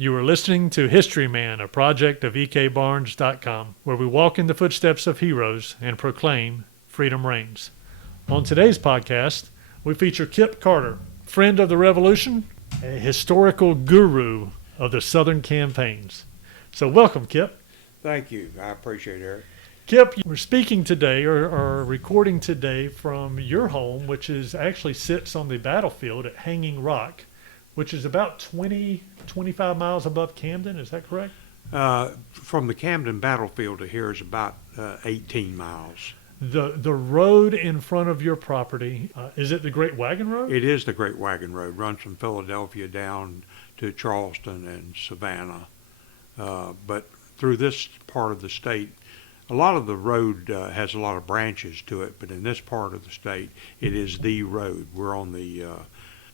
You are listening to Historyman, a project of ekbarnes.com, where we walk in the footsteps of heroes and proclaim freedom reigns. On today's podcast, we feature Kip Carter, friend of the Revolution, a historical guru of the Southern campaigns. So welcome, Kip. Thank you. I appreciate it, Eric. Kip, we're speaking today or recording today from your home, which actually sits on the battlefield at Hanging Rock, which is about 25 miles above Camden. Is that correct? From the Camden battlefield to here is about 18 miles. The road in front of your property, is it the Great Wagon Road? It is the Great Wagon Road. Runs from Philadelphia down to Charleston and Savannah. But through this part of the state, a lot of the road has a lot of branches to it, but in this part of the state, it is the road. We're on the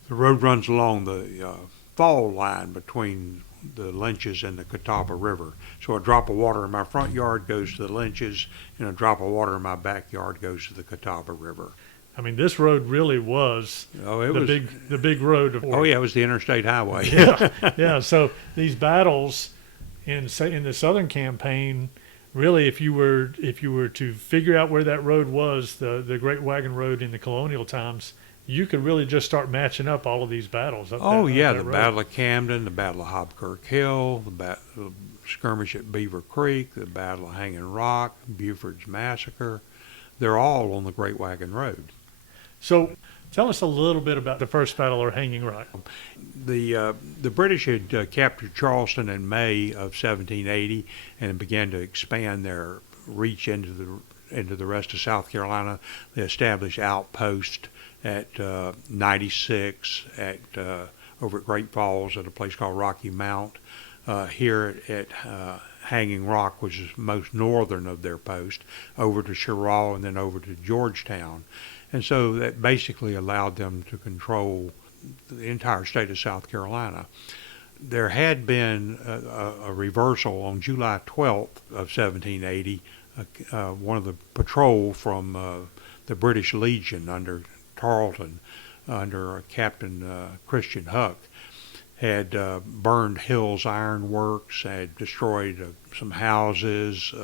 road runs along the fall line between the Lynches and the Catawba River. So a drop of water in my front yard goes to the Lynches, and a drop of water in my backyard goes to the Catawba River. I mean, this road really was the big road. Oh yeah, it was the interstate highway. Yeah. So these battles in the Southern campaign, really, if you were to figure out where that road was, the Great Wagon Road in the colonial times, you could really just start matching up all of these battles. The Battle of Camden, the Battle of Hobkirk Hill, the skirmish at Beaver Creek, the Battle of Hanging Rock, Buford's massacre. They're all on the Great Wagon Road. So tell us a little bit about the first battle of Hanging Rock. The British had captured Charleston in May of 1780 and began to expand their reach into the rest of South Carolina. They established outpost at 96 over at Great Falls at a place called Rocky Mount. Here at Hanging Rock, which is most northern of their post, over to Cheraw and then over to Georgetown. And so that basically allowed them to control the entire state of South Carolina. There had been a reversal on July 12th of 1780. One of the patrol from the British Legion under Tarleton, under Captain Christian Huck, had burned Hill's Iron Works, had destroyed some houses,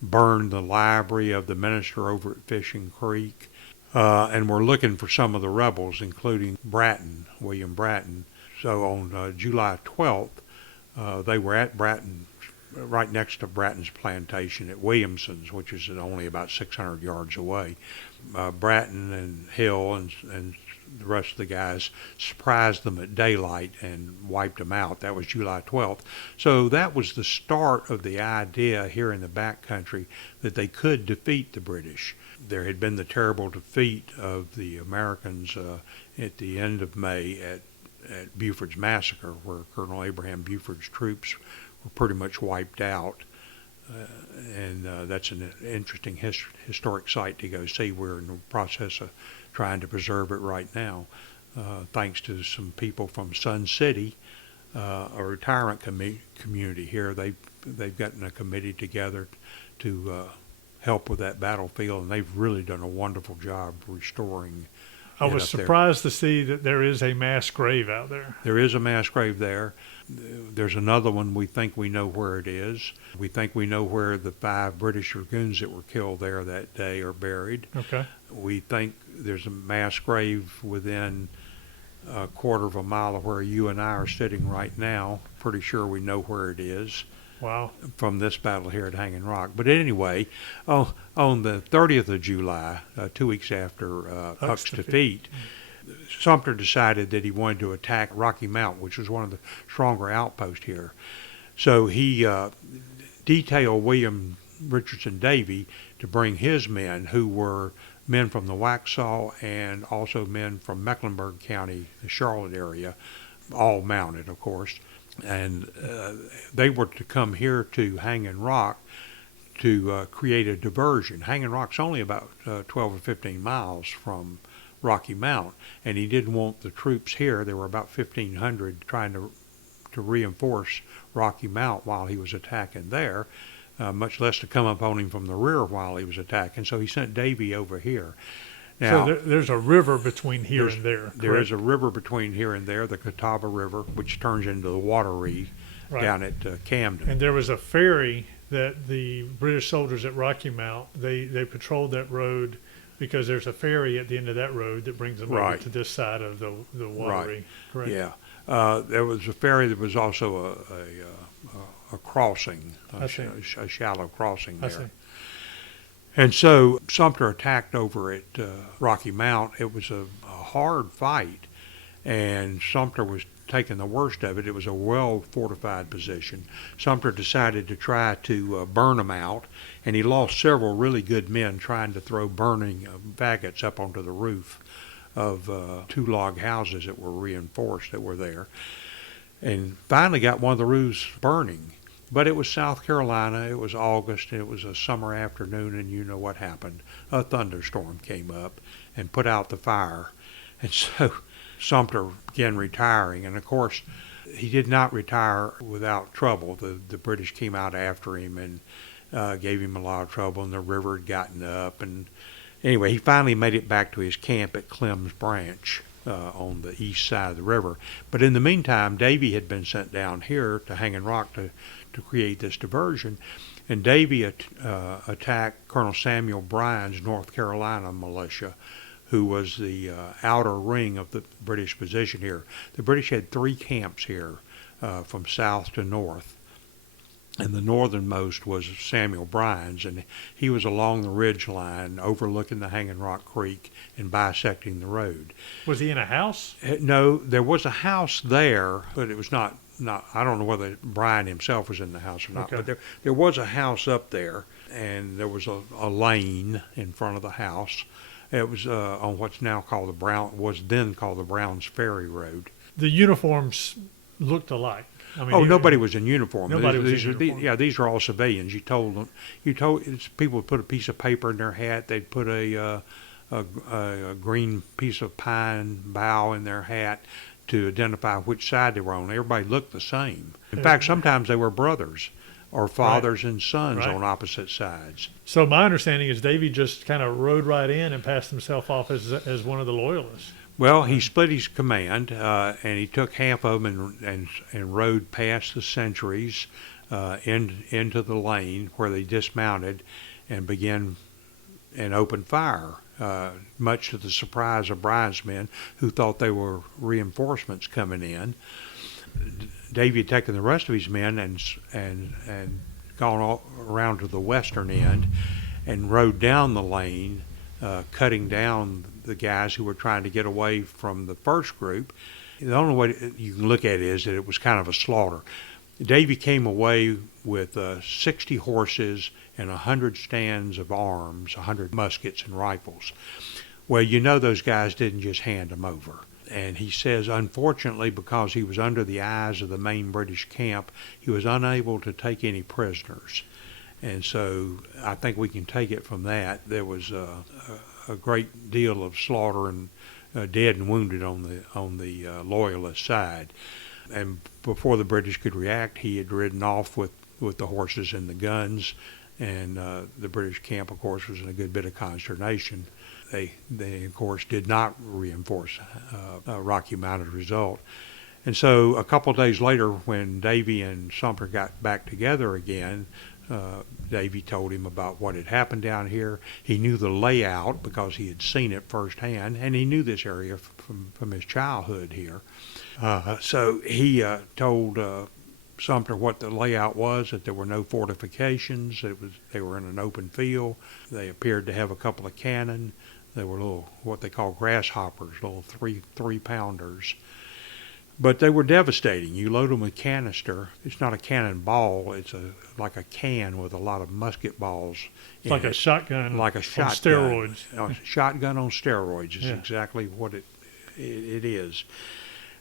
burned the library of the minister over at Fishing Creek, and were looking for some of the rebels, including William Bratton. So on July 12th, they were at Bratton, right next to Bratton's plantation at Williamson's, which is only about 600 yards away. Bratton and Hill and the rest of the guys surprised them at daylight and wiped them out. That was July 12th. So that was the start of the idea here in the backcountry that they could defeat the British. There had been the terrible defeat of the Americans at the end of May at Buford's massacre, where Colonel Abraham Buford's troops were pretty much wiped out. And that's an interesting historic site to go see. We're in the process of trying to preserve it right now, thanks to some people from Sun City, a retirement community here. They've gotten a committee together to help with that battlefield, and they've really done a wonderful job restoring. I was surprised to see that there is a mass grave out there. There is a mass grave there. There's another one. We think we know where it is. We think we know where the 5 British dragoons that were killed there that day are buried. Okay. We think there's a mass grave within a quarter of a mile of where you and I are sitting right now. Pretty sure we know where it is. Wow. From this battle here at Hanging Rock. But anyway, on the 30th of July, 2 weeks after Huck's defeat, Sumter decided that he wanted to attack Rocky Mount, which was one of the stronger outposts here. So he detailed William Richardson Davey to bring his men, who were men from the Waxhaw and also men from Mecklenburg County, the Charlotte area, all mounted, of course. And they were to come here to Hanging Rock to create a diversion. Hanging Rock's only about 12 or 15 miles from Rocky Mount, and he didn't want the troops here. There were about 1,500 trying to reinforce Rocky Mount while he was attacking there, much less to come upon him from the rear while he was attacking. So he sent Davey over here. Now, so there's a river between here and there. There is a river between here and there, the Catawba River, which turns into the Wateree Right. down at Camden. And there was a ferry that the British soldiers at Rocky Mount, they patrolled that road because there's a ferry at the end of that road that brings them over Right. to this side of the watery. Correct. Yeah. There was a ferry that was also a crossing, a shallow crossing I there. see. And so Sumter attacked over at Rocky Mount. It was a hard fight, and Sumter was taking the worst of it. It was a well-fortified position. Sumter decided to try to burn them out, and he lost several really good men trying to throw burning faggots up onto the roof of 2 log houses that were reinforced that were there, and finally got one of the roofs burning. But it was South Carolina, it was August, and it was a summer afternoon, and you know what happened. A thunderstorm came up and put out the fire. And so Sumter began retiring, and of course he did not retire without trouble. The British came out after him and gave him a lot of trouble, and the river had gotten up. And anyway, he finally made it back to his camp at Clem's Branch on the east side of the river. But in the meantime, Davey had been sent down here to Hanging Rock to create this diversion, and Davey attacked Colonel Samuel Bryan's North Carolina militia, who was the outer ring of the British position here. The British had 3 camps here from south to north, and the northernmost was Samuel Bryan's, and he was along the ridge line overlooking the Hanging Rock Creek and bisecting the road. Was he in a house? No, there was a house there, but it was not, I don't know whether Bryan himself was in the house or not, Okay. but there was a house up there, and there was a lane in front of the house. It was on what's now called was then called the Browns Ferry Road. The uniforms looked alike. I mean, Nobody was in uniform. Nobody was in uniform. Yeah, these are all civilians. People would put a piece of paper in their hat. They'd put a green piece of pine bough in their hat to identify which side they were on. Everybody looked the same. In fact, sometimes they were brothers or fathers and sons on opposite sides. So my understanding is Davey just kind of rode right in and passed himself off as one of the loyalists. Well, he split his command, and he took half of them and rode past the sentries into the lane where they dismounted and began and opened fire, much to the surprise of Bryan's men, who thought they were reinforcements coming in. Davey had taken the rest of his men and gone all around to the western end and rode down the lane, cutting down the guys who were trying to get away from the first group. The only way you can look at it is that it was kind of a slaughter. Davey came away with 60 horses and 100 stands of arms, 100 muskets and rifles. Well, you know those guys didn't just hand them over. And he says, unfortunately, because he was under the eyes of the main British camp, he was unable to take any prisoners. And so I think we can take it from that. There was a great deal of slaughter and dead and wounded on the loyalist side. And before the British could react, he had ridden off with the horses and the guns, and the British camp, of course, was in a good bit of consternation. They of course, did not reinforce Rocky Mount as a result. And so a couple of days later, when Davey and Sumter got back together again, Davey told him about what had happened down here. He knew the layout because he had seen it firsthand, and he knew this area from his childhood here. So he told Sumter what the layout was, that there were no fortifications, they were in an open field. They appeared to have a couple of cannon. They were little, what they call grasshoppers, little three-pounders. But they were devastating. You load them with canister. It's not a cannonball. It's like a can with a lot of musket balls. It's like a shotgun. Like a shotgun. On steroids. A shotgun on steroids is exactly what it is.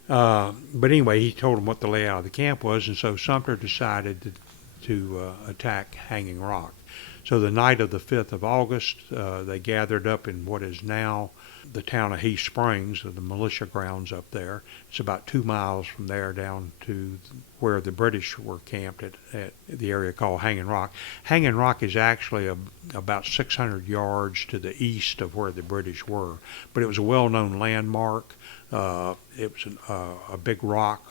But anyway, he told them what the layout of the camp was, and so Sumter decided to attack Hanging Rock. So the night of the 5th of August, they gathered up in what is now the town of Heath Springs, the militia grounds up there. It's about 2 miles from there down to where the British were camped at the area called Hanging Rock. Hanging Rock is actually about 600 yards to the east of where the British were, but it was a well-known landmark. It was a big rock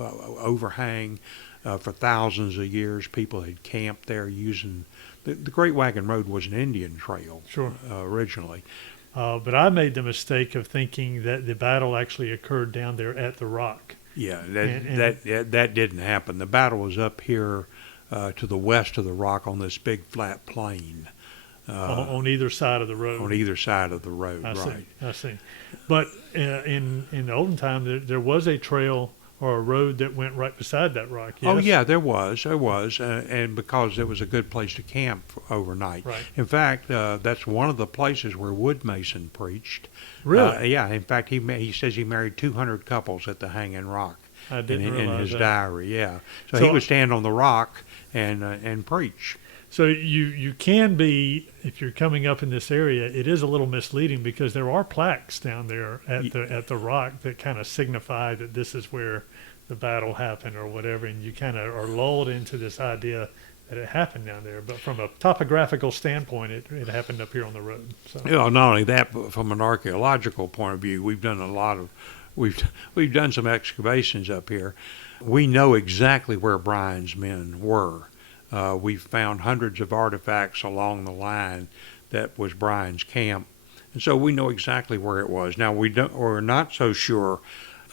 overhang. For thousands of years, people had camped there using the Great Wagon Road was an Indian trail Sure. Originally. But I made the mistake of thinking that the battle actually occurred down there at the rock. Yeah, And that didn't happen. The battle was up here to the west of the rock on this big flat plain. On either side of the road. On either side of the road, I right. see. But in the olden time, there was a trail or a road that went right beside that rock, yes? Oh, yeah, there was, and because it was a good place to camp overnight. Right. In fact, that's one of the places where Wood Mason preached. Really? Yeah, in fact, he says he married 200 couples at the Hanging Rock. I didn't in realize his that. diary, yeah. So So he would stand on the rock and preach. So you can be, if you're coming up in this area, it is a little misleading because there are plaques down there at the rock that kind of signify that this is where the battle happened or whatever, and you kind of are lulled into this idea that it happened down there. But from a topographical standpoint, it happened up here on the road. So. You know, not only that, but from an archaeological point of view, we've done we've done some excavations up here. We know exactly where Bryan's men were. We've found hundreds of artifacts along the line that was Bryan's camp, and so we know exactly where it was. Now we're not so sure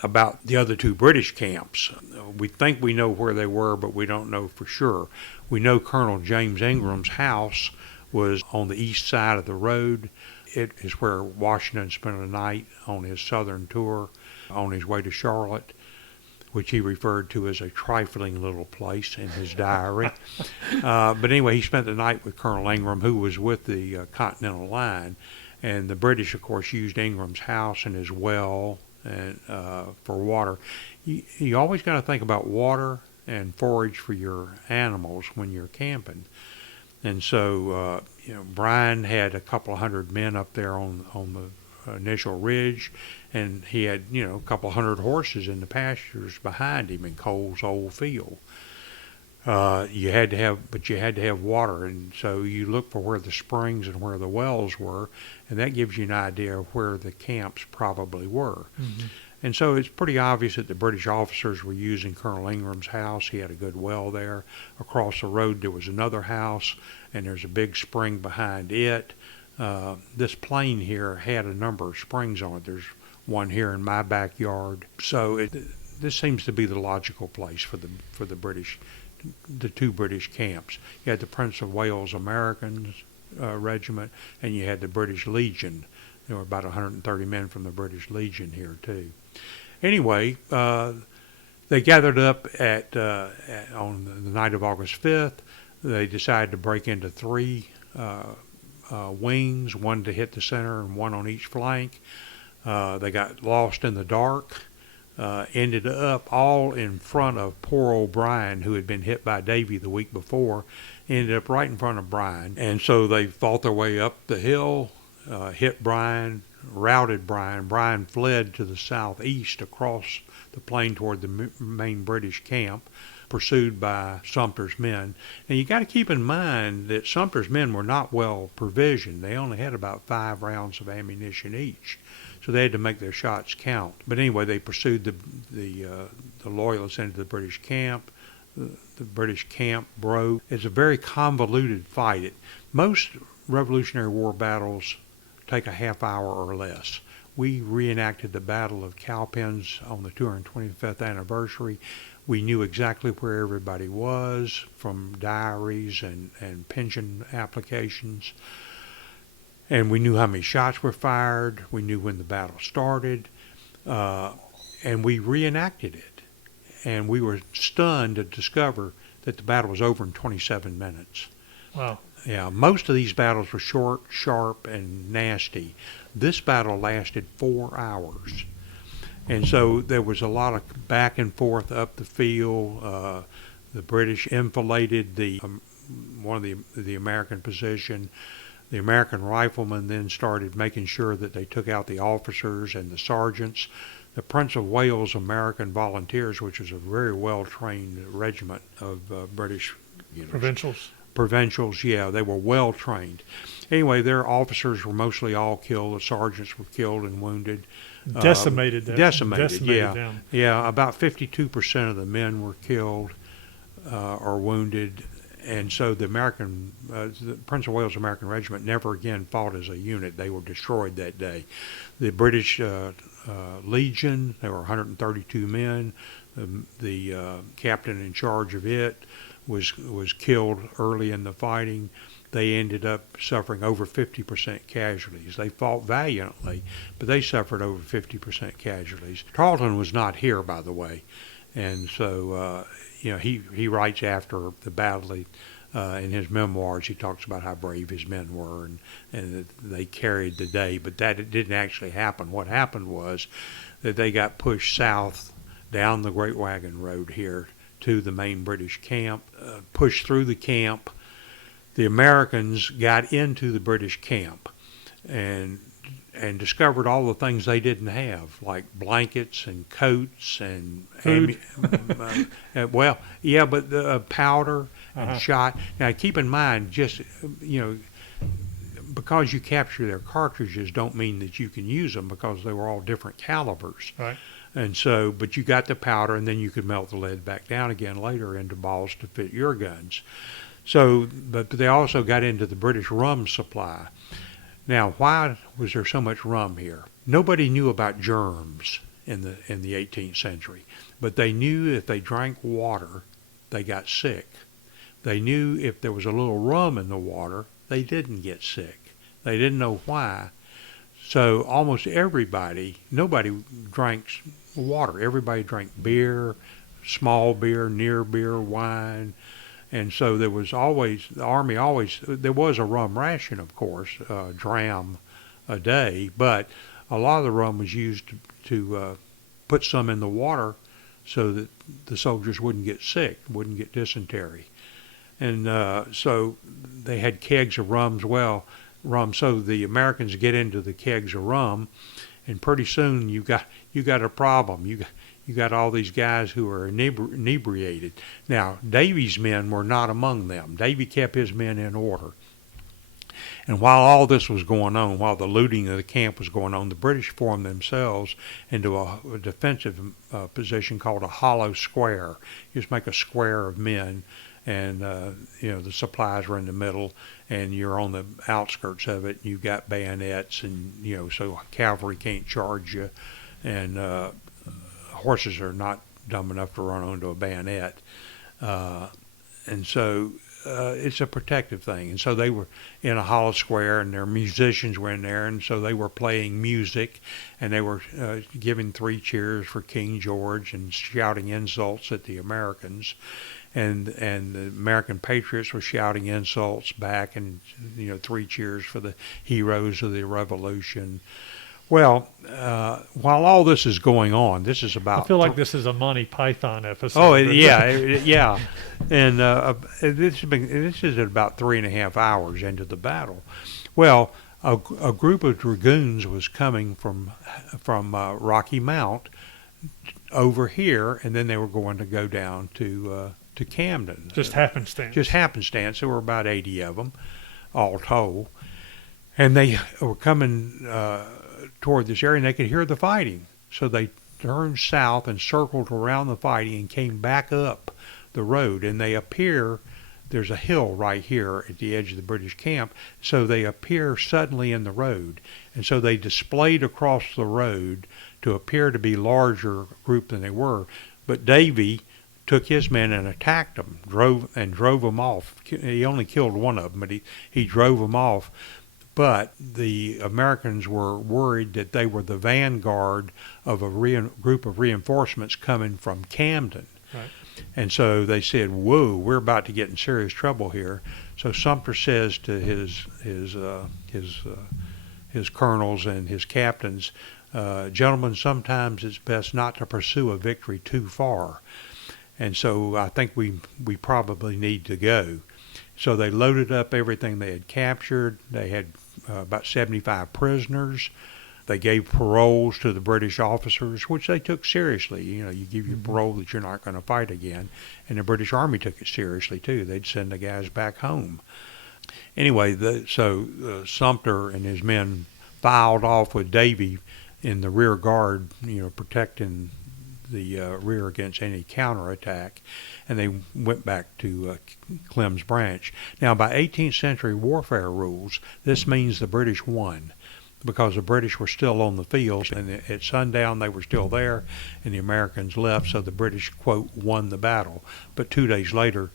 about the other two British camps. We think we know where they were, but we don't know for sure. We know Colonel James Ingram's house was on the east side of the road. It is where Washington spent a night on his southern tour on his way to Charlotte, which he referred to as a trifling little place in his diary. But anyway, he spent the night with Colonel Ingram, who was with the Continental Line. And the British, of course, used Ingram's house and his well and for water. You always got to think about water and forage for your animals when you're camping. And so, Bryan had a couple of hundred men up there on the initial ridge, and he had, a couple of hundred horses in the pastures behind him in Cole's old field. You had to have water, and so you look for where the springs and where the wells were, and that gives you an idea of where the camps probably were. Mm-hmm. And so it's pretty obvious that the British officers were using Colonel Ingram's house. He had a good well there. Across the road there was another house, and there's a big spring behind it. This plain here had a number of springs on it. There's one here in my backyard. So this seems to be the logical place for the British, the two British camps. You had the Prince of Wales Americans regiment, and you had the British Legion. There were about 130 men from the British Legion here too. Anyway, they gathered up on the night of August 5th. They decided to break into three wings, one to hit the center and one on each flank. They got lost in the dark, ended up all in front of poor old Bryan, who had been hit by Davey the week before, ended up right in front of Bryan. And so they fought their way up the hill, hit Bryan, routed Bryan. Bryan fled to the southeast across the plain toward the main British camp, pursued by Sumter's men. Now you got to keep in mind that Sumter's men were not well provisioned. They only had about 5 rounds of ammunition each, so they had to make their shots count. But anyway, they pursued the loyalists into the British camp. The British camp broke. It's a very convoluted fight. Most Revolutionary War battles take a half hour or less. We reenacted the Battle of Cowpens on the 225th anniversary. We knew exactly where everybody was from diaries and pension applications. And we knew how many shots were fired. We knew when the battle started. And we reenacted it. And we were stunned to discover that the battle was over in 27 minutes. Wow. Yeah, most of these battles were short, sharp, and nasty. This battle lasted 4 hours. And so there was a lot of back and forth up the field. The British enfiladed one of the American position. The American riflemen then started making sure that they took out the officers and the sergeants. The Prince of Wales American Volunteers, which was a very well-trained regiment of British Provincials. provincials, yeah, they were well trained. Anyway, their officers were mostly all killed. The sergeants were killed and wounded. Decimated. Yeah. Them. Yeah, about 52% of the men were killed or wounded. And so the Prince of Wales American Regiment never again fought as a unit. They were destroyed that day. The British Legion, there were 132 men. The captain in charge of it was killed early in the fighting. They ended up suffering over 50% casualties. They fought valiantly, but they suffered over 50% casualties. Tarleton was not here, by the way, and so he writes after the battle. In his memoirs, he talks about how brave his men were and that they carried the day, but that it didn't actually happen. What happened was that they got pushed south down the Great Wagon Road here to the main British camp, pushed through the camp. The Americans got into the British camp and discovered all the things they didn't have, like blankets and coats and food. But powder and shot. Now, keep in mind, just because you capture their cartridges, don't mean that you can use them because they were all different calibers. Right. And so, but you got the powder, and then you could melt the lead back down again later into balls to fit your guns. So, but they also got into the British rum supply. Now, why was there so much rum here? Nobody knew about germs in the 18th century, but they knew if they drank water, they got sick. They knew if there was a little rum in the water, they didn't get sick. They didn't know why. So almost nobody drank water. Everybody drank beer, small beer, near beer, wine. And so there was there was a rum ration, of course, a dram a day, but a lot of the rum was used to put some in the water so that the soldiers wouldn't get sick, wouldn't get dysentery. And so they had kegs of rum. So the Americans get into the kegs of rum, and pretty soon you got a problem. You got all these guys who are inebriated. Now, Davey's men were not among them. Davey kept his men in order. And while all this was going on, while the looting of the camp was going on, the British formed themselves into a defensive position called a hollow square. You just make a square of men, and the supplies were in the middle, and you're on the outskirts of it. You've got bayonets, and so cavalry can't charge you, and horses are not dumb enough to run onto a bayonet, and so it's a protective thing. And so they were in a hollow square, and their musicians were in there, and so they were playing music, and they were giving 3 cheers for King George and shouting insults at the Americans, and the American patriots were shouting insults back, and 3 cheers for the heroes of the Revolution. Well, while all this is going on, this is about... I feel like this is a Monty Python episode. Oh, yeah. And this is at about 3.5 hours into the battle. Well, a group of dragoons was coming from Rocky Mount over here, and then they were going to go down to Camden. Just happenstance. Just happenstance. There were about 80 of them, all told. And they were coming... toward this area, and they could hear the fighting. So they turned south and circled around the fighting and came back up the road. And there's a hill right here at the edge of the British camp, so they appear suddenly in the road. And so they displayed across the road to appear to be a larger group than they were. But Davey took his men and attacked them, drove them off. He only killed one of them, but he drove them off. But the Americans were worried that they were the vanguard of a group of reinforcements coming from Camden. Right. And so they said, whoa, we're about to get in serious trouble here. So Sumter says to his colonels and his captains, gentlemen, sometimes it's best not to pursue a victory too far. And so I think we probably need to go. So they loaded up everything they had captured. They had about 75 prisoners. They gave paroles to the British officers, which they took seriously. You give your parole that you're not going to fight again. And the British Army took it seriously, too. They'd send the guys back home. Anyway, so Sumter and his men filed off with Davey in the rear guard, protecting the rear against any counterattack, and they went back to Clem's Branch. Now, by 18th century warfare rules, this means the British won, because the British were still on the field, and at sundown they were still there, and the Americans left, so the British, quote, won the battle. But 2 days later,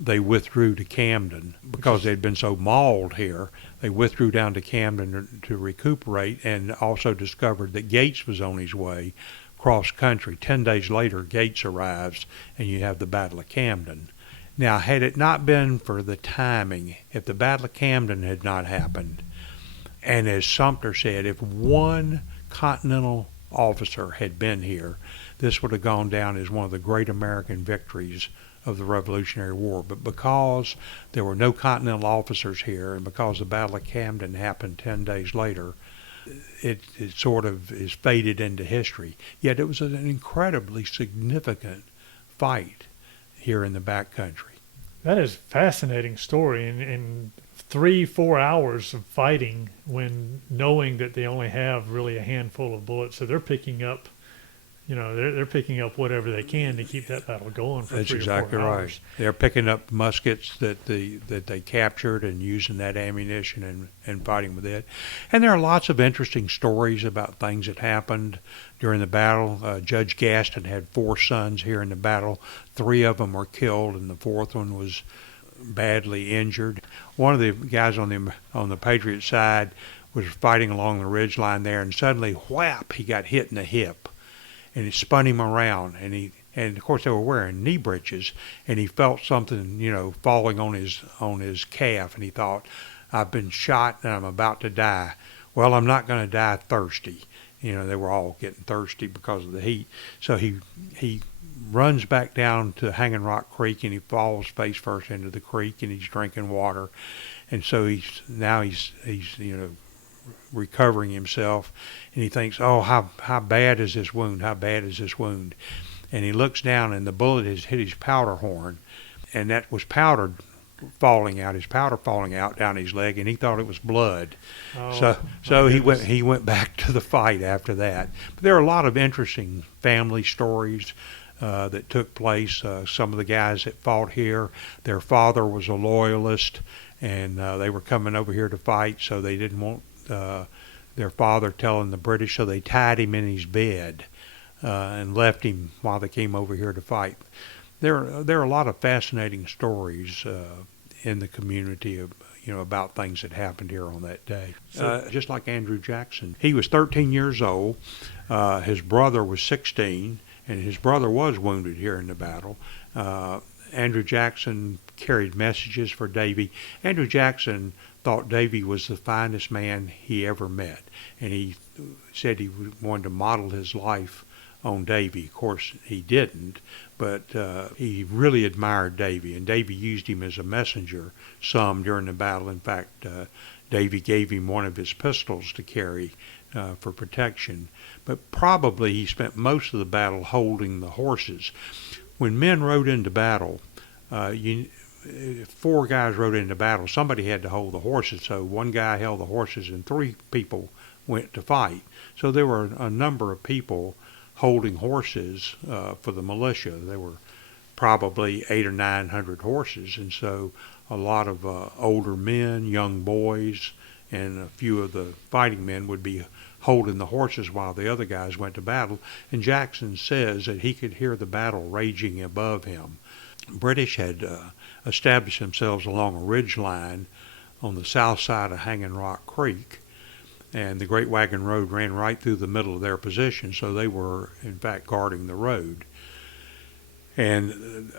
they withdrew to Camden because they'd been so mauled here. They withdrew down to Camden to recuperate, and also discovered that Gates was on his way cross country. 10 days later, Gates arrives, and you have the Battle of Camden. Now, had it not been for the timing, if the Battle of Camden had not happened, and as Sumter said, if one Continental officer had been here, this would have gone down as one of the great American victories of the Revolutionary War. But because there were no Continental officers here, and because the Battle of Camden happened 10 days later, it sort of is faded into history. Yet it was an incredibly significant fight here in the backcountry. That is a fascinating story, and 3-4 hours of fighting when knowing that they only have really a handful of bullets, so they're picking up, they're picking up whatever they can to keep that battle going for That's 3 exactly or 4 right. hours. They're picking up muskets that they captured and using that ammunition and fighting with it. And there are lots of interesting stories about things that happened during the battle. Judge Gaston had 4 sons here in the battle. 3 of them were killed, and the 4th one was badly injured. One of the guys on the Patriot side was fighting along the ridge line there, and suddenly, whap, he got hit in the hip, and it spun him around, and of course they were wearing knee breeches, and he felt something, falling on his calf, and he thought, I've been shot and I'm about to die. Well, I'm not going to die thirsty. They were all getting thirsty because of the heat. So he runs back down to Hanging Rock Creek, and he falls face first into the creek, and he's drinking water. And so he's recovering himself, and he thinks, oh, how bad is this wound? How bad is this wound? And he looks down, and the bullet has hit his powder horn, and that was powder falling out down his leg, and he thought it was blood. So he went back to the fight after that. But there are a lot of interesting family stories that took place. Some of the guys that fought here, their father was a loyalist, and they were coming over here to fight, so they didn't want their father telling the British, so they tied him in his bed and left him while they came over here to fight. There are a lot of fascinating stories in the community about things that happened here on that day. Just like Andrew Jackson, he was 13 years old. His brother was 16, and his brother was wounded here in the battle. Andrew Jackson carried messages for Davey. Andrew Jackson thought Davey was the finest man he ever met, and he said he wanted to model his life on Davey. Of course, he didn't, but he really admired Davey, and Davey used him as a messenger some during the battle. In fact, Davey gave him one of his pistols to carry for protection, but probably he spent most of the battle holding the horses. When men rode into battle, 4 guys rode into battle, somebody had to hold the horses, so one guy held the horses and 3 people went to fight. So there were a number of people holding horses for the militia. There were probably 800 or 900 horses, and so a lot of older men, young boys, and a few of the fighting men would be holding the horses while the other guys went to battle. And Jackson says that he could hear the battle raging above him. British had established themselves along a ridge line on the south side of Hanging Rock Creek, and the Great Wagon Road ran right through the middle of their position, so they were, in fact, guarding the road. And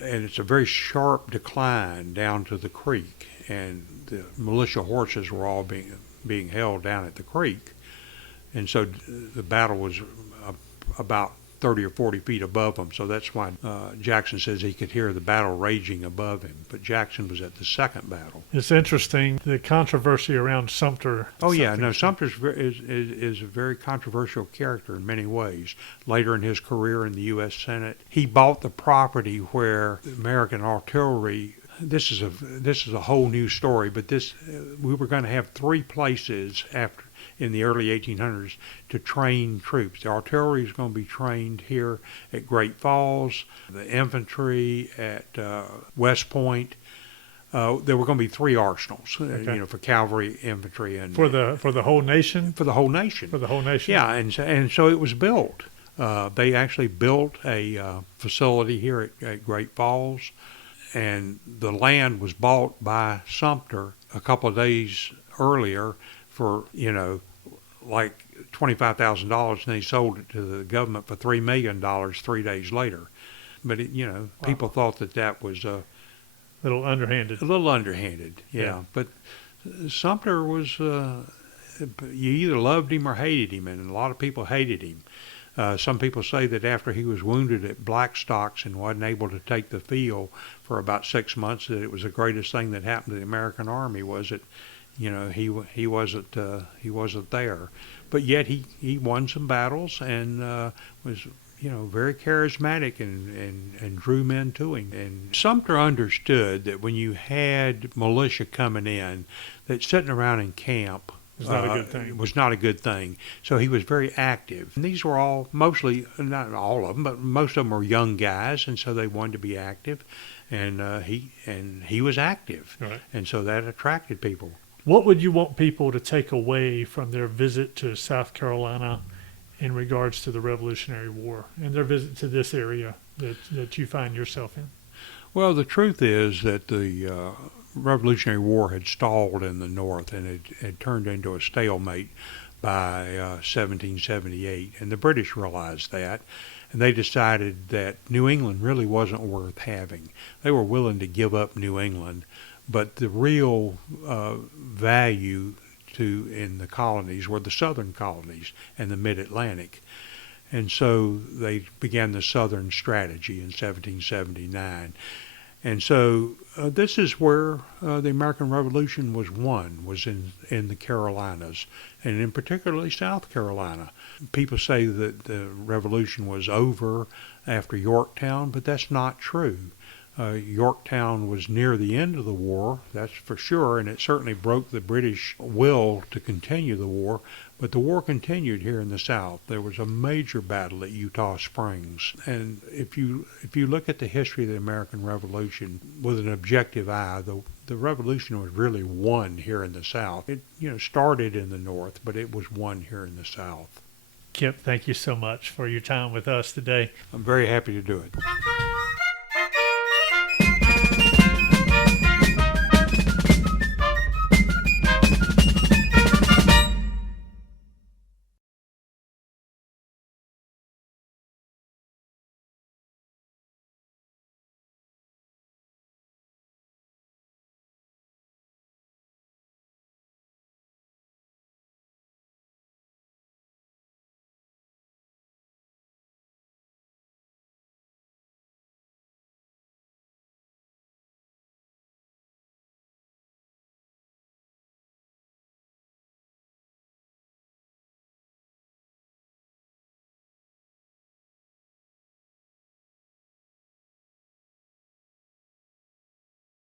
it's a very sharp decline down to the creek, and the militia horses were all being held down at the creek. And so the battle was about 30 or 40 feet above them. So that's why Jackson says he could hear the battle raging above him. But Jackson was at the second battle. It's interesting, the controversy around Sumter. Oh, yeah. No, Sumter is a very controversial character in many ways. Later in his career in the U.S. Senate, he bought the property where the American artillery. This is a whole new story, but we were going to have three places in the early 1800s to train troops. The artillery is going to be trained here at Great Falls, the infantry at West Point. There were going to be three arsenals, for cavalry, infantry, and for the whole nation. For the whole nation. For the whole nation. Yeah, and so it was built. They actually built a facility here at Great Falls. And the land was bought by Sumter a couple of days earlier for, like $25,000, and he sold it to the government for $3 million 3 days later. But, people thought that was a little underhanded. A little underhanded, yeah. But Sumter was, you either loved him or hated him, and a lot of people hated him. Some people say that after he was wounded at Blackstocks and wasn't able to take the field for about 6 months, that it was the greatest thing that happened to the American Army was that, he wasn't there. But yet he won some battles and was very charismatic and drew men to him. And Sumter understood that when you had militia coming in, that sitting around in camp was not a good thing. It was not a good thing. So he was very active. And these were all mostly, not all of them, but most of them were young guys, and so they wanted to be active. And he was active. Right. And so that attracted people. What would you want people to take away from their visit to South Carolina in regards to the Revolutionary War and their visit to this area that you find yourself in? Well, the truth is that the Revolutionary War had stalled in the North, and it had turned into a stalemate by 1778. And the British realized that, and they decided that New England really wasn't worth having. They were willing to give up New England, but the real value in the colonies were the southern colonies and the mid-Atlantic. And so they began the Southern Strategy in 1779. And so this is where the American Revolution was won, was in the Carolinas, and in particularly South Carolina. People say that the Revolution was over after Yorktown, but that's not true. Yorktown was near the end of the war, that's for sure, and it certainly broke the British will to continue the war. But the war continued here in the South. There was a major battle at Eutaw Springs. And if you look at the history of the American Revolution with an objective eye, the Revolution was really won here in the South. It started in the North, but it was won here in the South. Kip, thank you so much for your time with us today. I'm very happy to do it.